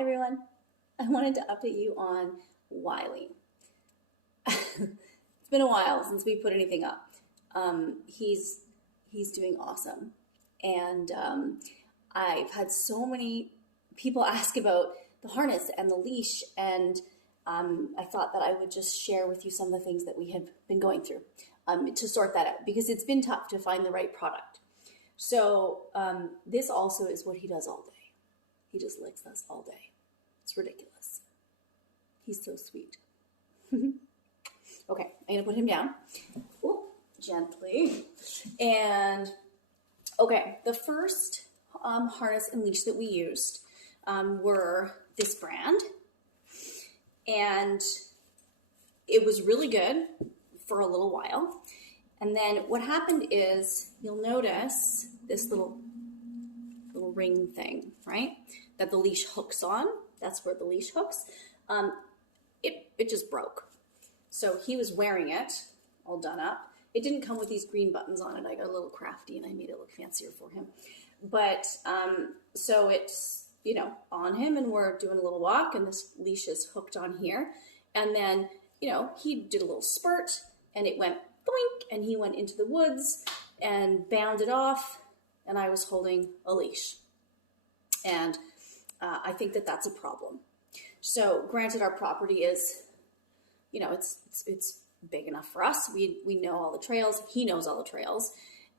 Hi everyone. I wanted to update you on Wylee. It's been a while since we put anything up. He's doing awesome, and I've had so many people ask about the harness and the leash, and I thought that I would just share with you some of the things that we have been going through to sort that out, because it's been tough to find the right product. So this also is what he does all day. He just licks us all day. It's ridiculous. He's so sweet. Okay, I'm gonna put him down. Ooh, gently. And okay, the first harness and leash that we used were this brand. And it was really good for a little while. And then what happened is, you'll notice this little ring thing, right? That the leash hooks on. That's where the leash hooks. It just broke. So he was wearing it all done up. It didn't come with these green buttons on it. I got a little crafty and I made it look fancier for him. But so it's, you know, on him, and we're doing a little walk, and this leash is hooked on here. And then, you know, he did a little spurt and it went boink, and he went into the woods and bounded off, and I was holding a leash. And I think that that's a problem. So granted, our property is, you know, it's big enough for us. We know all the trails. He knows all the trails.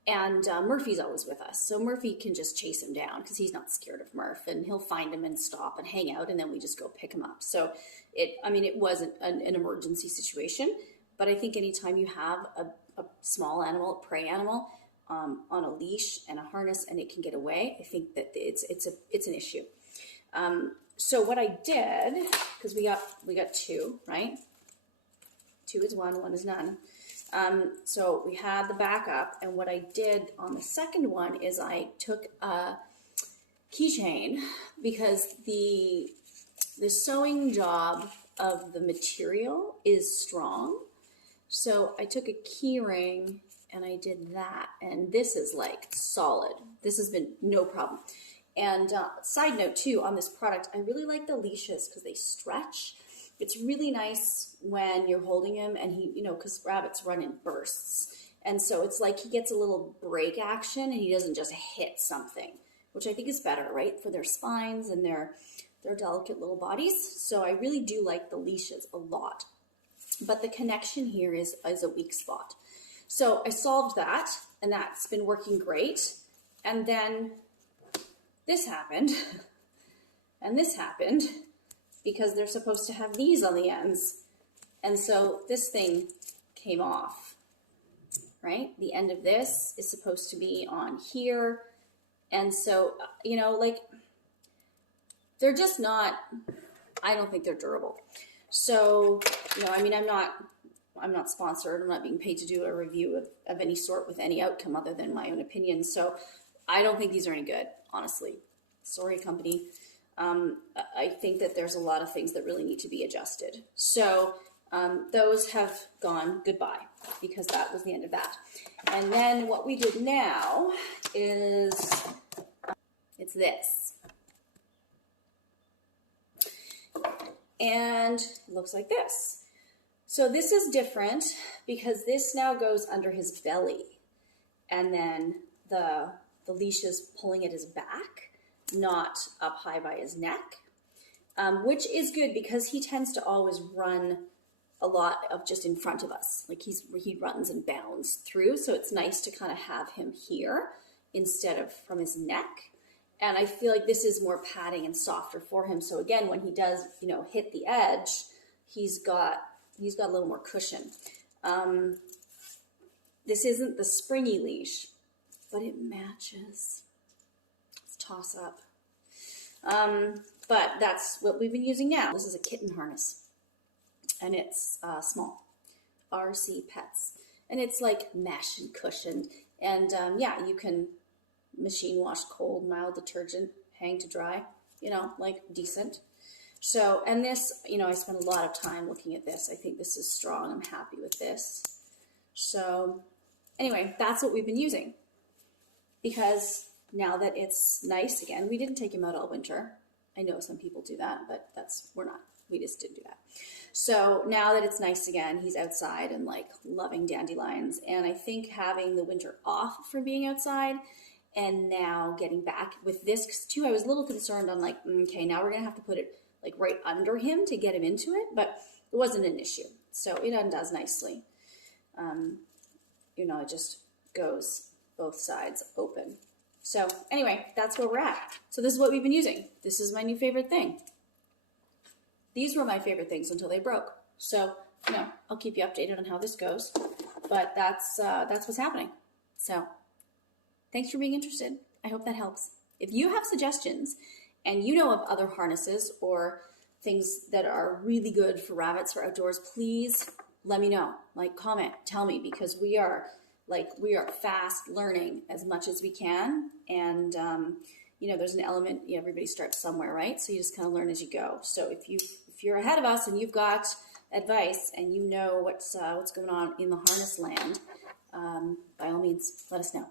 And Murphy's always with us. So Murphy can just chase him down because he's not scared of Murph, and he'll find him and stop and hang out, and then we just go pick him up. So it wasn't an emergency situation, but I think anytime you have a small animal, a prey animal, on a leash and a harness, and it can get away, I think that it's an issue. So what I did, because we got two, right? Two is one is none. So we had the backup, and what I did on the second one is I took a keychain, because the sewing job of the material is strong. So I took a key ring and I did that, and this is like solid. This has been no problem. And side note too, on this product, I really like the leashes because they stretch. It's really nice when you're holding him and he, you know, because rabbits run in bursts. And so it's like he gets a little break action and he doesn't just hit something, which I think is better, right? For their spines and their delicate little bodies. So I really do like the leashes a lot. But the connection here is a weak spot. So I solved that, and that's been working great. And then this happened, and this happened, because they're supposed to have these on the ends. And so this thing came off, right? The end of this is supposed to be on here. And so, you know, like, they're just not, I don't think they're durable. So, you know, I mean, I'm not sponsored. I'm not being paid to do a review of any sort with any outcome other than my own opinion. So I don't think these are any good, honestly. Sorry, company. I think that there's a lot of things that really need to be adjusted. So those have gone goodbye, because that was the end of that. And then what we did now is, it's this. And it looks like this. So this is different because this now goes under his belly, and then the leash is pulling at his back, not up high by his neck, which is good because he tends to always run a lot of just in front of us. Like he runs and bounds through. So it's nice to kind of have him here instead of from his neck. And I feel like this is more padding and softer for him. So again, when he does, you know, hit the edge, he's got a little more cushion. This isn't the springy leash, but it matches. Let's toss up. But that's what we've been using now. This is a kitten harness, and it's small, RC Pets. And it's like mesh and cushioned. And yeah, you can machine wash cold, mild detergent, hang to dry, you know, like decent. So, and this, you know, I spent a lot of time looking at this. I think this is strong. I'm happy with this. So anyway, that's what we've been using, because now that it's nice again, we didn't take him out all winter. I know some people do that, but we're not. We just didn't do that. So now that it's nice again, he's outside and like loving dandelions. And I think having the winter off from being outside and now getting back with this, because too, I was a little concerned on like, okay, now we're going to have to put it like right under him to get him into it, but it wasn't an issue. So it undoes nicely. You know, it just goes both sides open. So anyway, that's where we're at. So this is what we've been using. This is my new favorite thing. These were my favorite things until they broke. So, you know, I'll keep you updated on how this goes, but that's what's happening. So thanks for being interested. I hope that helps. If you have suggestions and you know of other harnesses or things that are really good for rabbits for outdoors, please let me know. Like, comment, tell me, because we are fast learning as much as we can. And, you know, there's an element, everybody starts somewhere, right? So you just kind of learn as you go. So if you're ahead of us and you've got advice and you know what's going on in the harness land, by all means, let us know.